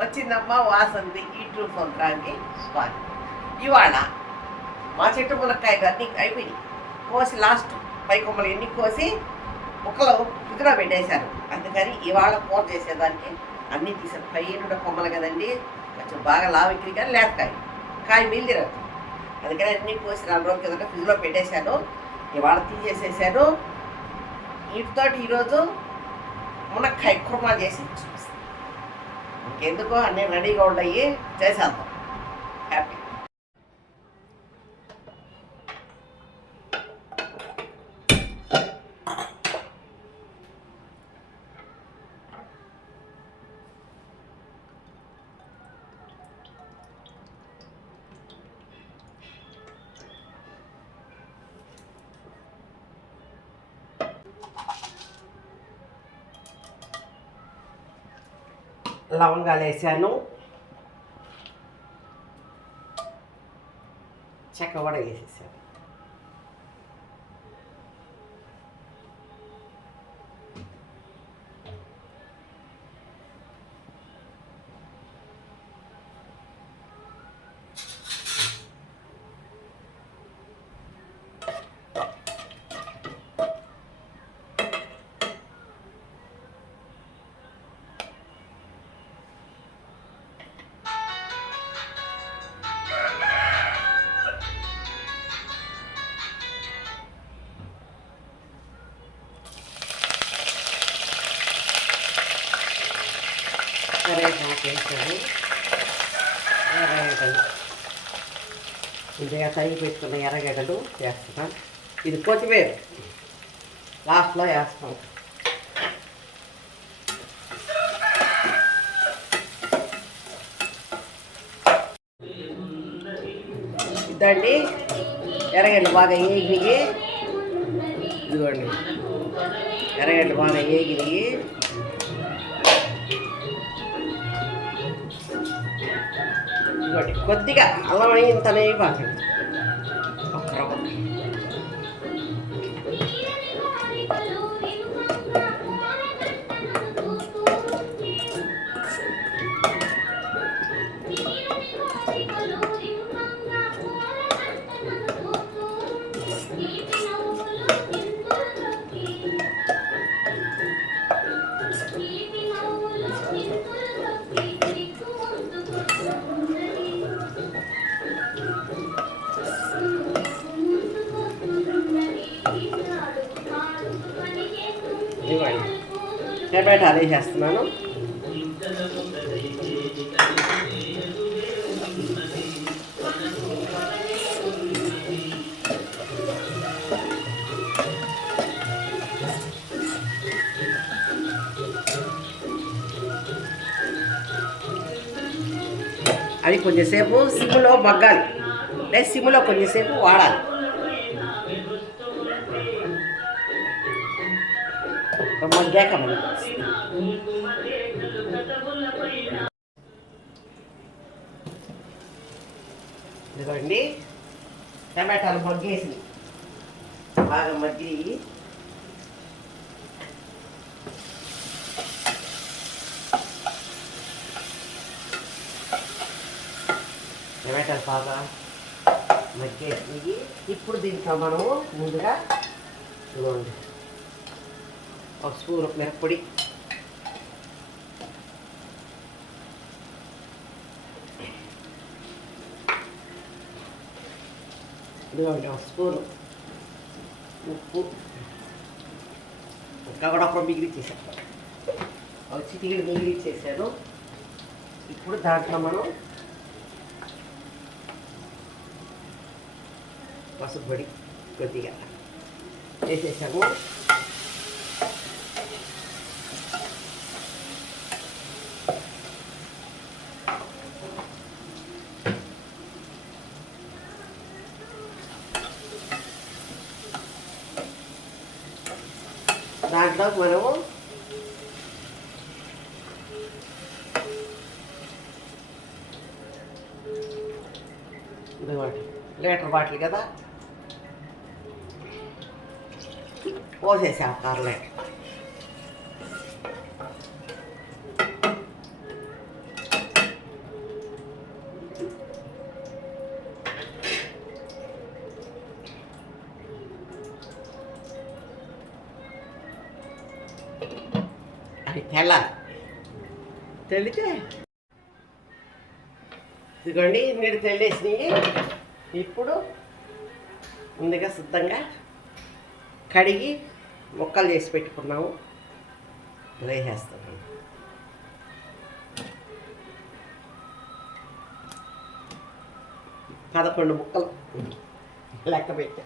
వచ్చిందమ్మ వాసంతి ఈ ట్రూ సంక్రాంతి స్వాగతం. ఇవాళ మా చెట్టు మునక్కాయలు అన్నీ అయిపోయినాయి. కోసి లాస్ట్ పై కొమ్మలు ఎన్ని కోసి ముక్కలు ఫ్రిడ్జ్లో పెట్టేశారు. అందుకని ఇవాళ కూర చేసేదానికి అన్నీ తీసాను. పైన కొమ్మలు కదండి, కొంచెం బాగా లావెక్కిరి కానీ లేతకాయ కాయ మిల్లిరదు. అందుకని అన్నీ కోసి 4 రోజుల కిందట ఫ్రిడ్జ్లో పెట్టేశాను. ఇవాళ తీసేసేసాను. వీటితోటి ఈరోజు మునక్కాయ కుర్మా చేసి చూపిస్తాను. ఇంకెందుకో అన్నీ రెడీగా ఉన్నాయి, చేసేద్దాం. హ్యాపీ. లవంగాలు వేసాను, చెక్క కూడా వేసేసాను. కరివేపాకు వేసాను, ఎర్రగడ్డలు ఇంతగా తగిలి పెట్టుకున్న ఎర్రగడ్డలు వేస్తున్నాను. ఇది కొత్తిమీర లాస్ట్లో వేస్తాం. ఇదండి ఎర్రగడ్డలు బాగా ఏగినాయి. ఇదిగోండి ఎర్రగడ్డలు బాగా ఏగినాయి. కొద్దిగా అల్లం ఇంతనే బాగండి, ఒక్క రవ్వ. టమాటాలు వేసేస్తున్నాను. అవి కొంచెంసేపు సిమ్లో మగ్గాలి, లేదా సిమ్లో కొంచెంసేపు వాడాలి. మగ్గాక మనం ఇదిగోండి టమాటాలు మగ్గేసి బాగా మగ్గి టమాటాలు బాగా మగ్గేసి ఇప్పుడు దీంట్లో మనము ముందుగా ఇదిగోండి ఒక స్పూన్ మిరప్పొడి, ఇదిగోండి ఒక స్పూను ఉప్పు, ఇంకా కూడా ఒక మిగిలిచ్చేసాను, ఒక చిటికెడు మిగిలిచ్చేసాను. ఇప్పుడు దాంట్లో మనం పసుపు పొడి కొద్దిగా వేసేసాము. దాంట్లో మనము లీటర్ బాటిల్ కదా పోసేసాం 1 లీటర్. తెల్లాలి. తెల్లితే ఇదిగోండి నీళ్ళు తెల్లేసినాయి. ఇప్పుడు ముందుగా శుద్ధంగా కడిగి ముక్కలు చేసి పెట్టుకున్నాము. వేసేస్తాము. పదకొండు ముక్కలు లెక్క పెట్టా.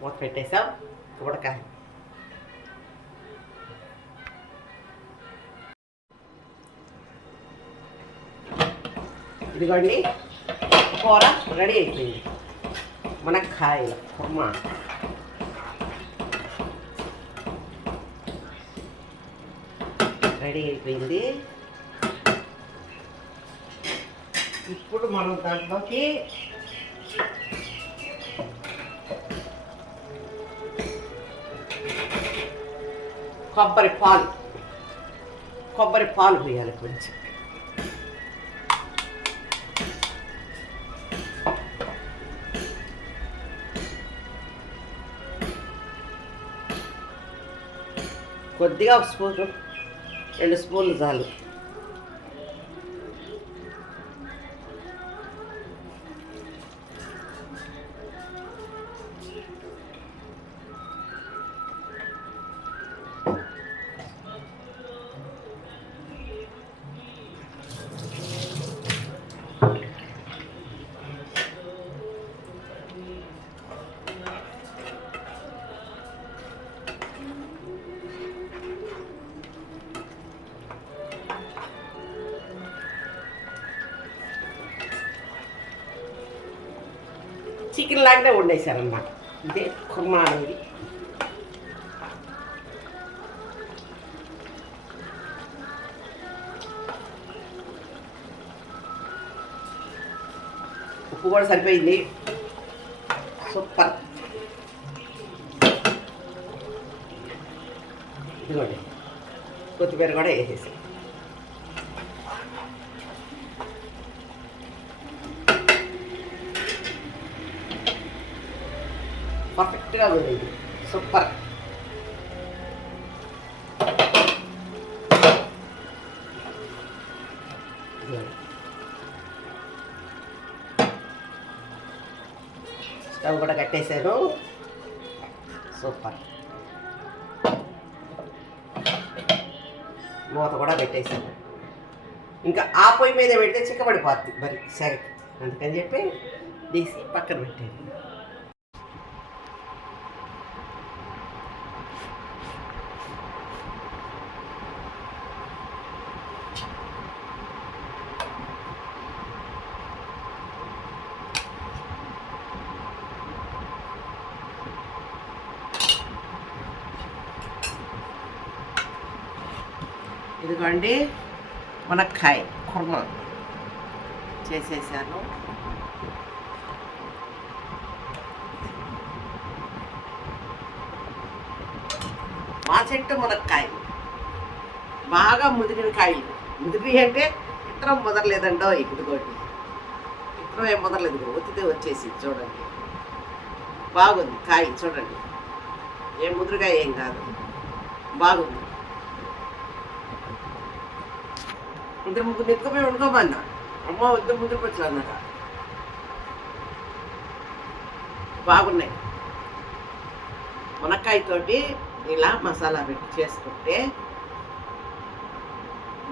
మూత పెట్టేసాం. ఉడకాలి. ఇదిగోండి కూర రెడీ అయిపోయింది. మునక్కాయల కుర్మా. రెడీ అయిపోయింది. ఇప్పుడు మనం దాంట్లోకి కొబ్బరి పాలు పోయాలి కొంచెం. కొద్దిగా ఒక స్పూన్, 2 స్పూన్లు చాలు. చికెన్ లాగానే వండేశారన్నమాట. ఇదే కుర్మా అనేది. ఉప్పు కూడా సరిపోయింది. సూపర్. ఇదిగోండి కొత్తిమీర కూడా వేసేసి పర్ఫెక్ట్గా ఉంది. సూపర్. స్టవ్ కూడా కట్టేశాను. సూపర్. మూత కూడా పెట్టేశాను. ఇంకా ఆ పొయ్యి మీద పెడితే చిక్కబడిపోద్ది మరి సరే, అందుకని చెప్పి తీసి పక్కన పెట్టాను. ఇదిగోండి మునక్కాయ కుర్మా చేసేసాను. మా చెట్టు మునక్కాయలు బాగా ముదిరిన కాయలు. ముదిరి అంటే ఇత్తనం ముదరలేదండో. ఇదిగోండి ఇత్తనం ఏం ముదరలేదు, ఒత్తితే వచ్చేసి చూడండి. బాగుంది కాయ చూడండి. ఏం ముదురుగా ఏం కాదు, బాగుంది. ఇద్దరు ముగ్గురు ఎత్తుకుపోయి వండుకోమన్నా. అమ్మ ఇద్దరు ముగ్గురికి వచ్చి అన్నట. బాగున్నాయి. మునక్కాయతోటి ఇలా మసాలా పెట్టి చేసుకుంటే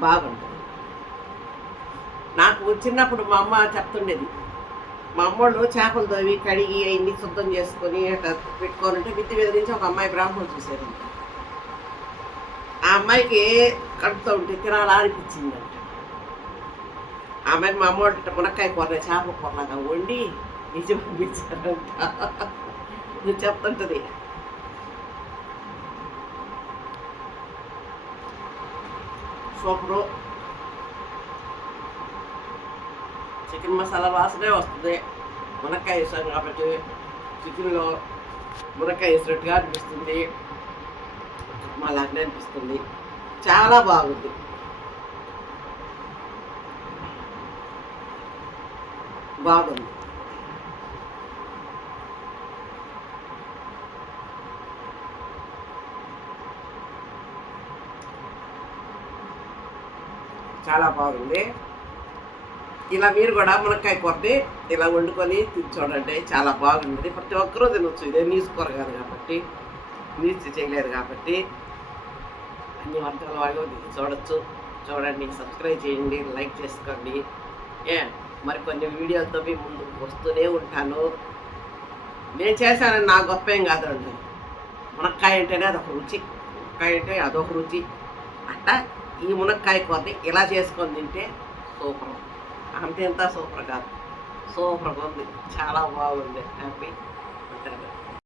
బాగుంటుంది. నాకు చిన్నప్పుడు మా అమ్మ చెప్తుండేది. మా అమ్మోళ్ళు చేపలు తోవి కడిగి అవన్నీ శుద్ధం చేసుకొని అట్లా పెట్టుకోవాలంటే మిత్తి మీద నుంచి ఒక అమ్మాయి బ్రాహ్మణులు చూసేది. ఆ అమ్మాయికి కడుపుతూ ఉంటే తినాలా అనిపించింది అంట. ఆమె మా అమ్మ మునక్కాయ కూర చేపల కూరలాగా వండి నిజం పంపించారంట. నువ్వు చెప్తుంటుంది. సూపరు. చికెన్ మసాలా వాసనే వస్తుంది. మునక్కాయ వేసాం కాబట్టి చికెన్లో మునక్కాయ వేసినట్టుగా అనిపిస్తుంది, అలాగనే అనిపిస్తుంది. చాలా బాగుంది. బాగుంది. చాలా బాగుంది. ఇలా మీరు కూడా మునక్కాయ కూరని ఇలా వండుకొని తిని చూడండి, చాలా బాగుంటుంది. ప్రతి ఒక్కరూ తినొచ్చు. ఇదే నీసు కూర కాదు కాబట్టి, నీసు చేయలేదు కాబట్టి అన్ని వంటల వాళ్ళు చూడొచ్చు. చూడండి, సబ్స్క్రైబ్ చేయండి, లైక్ చేసుకోండి. మరి కొన్ని వీడియోలతో మీ ముందుకు వస్తూనే ఉంటాను. నేను చేశానని నా గొప్ప ఏం కాదండి. మునక్కాయ అంటేనే అదొక రుచి, మునక్కాయ అంటే అదొక రుచి. అట్టా ఈ మునక్కాయ కూరని ఇలా చేసుకొని తింటే సూపర్. అంత సూపర్ కాదు, సూపర్గా ఉంది, చాలా బాగుంది. హ్యాపీ ఉంటాను.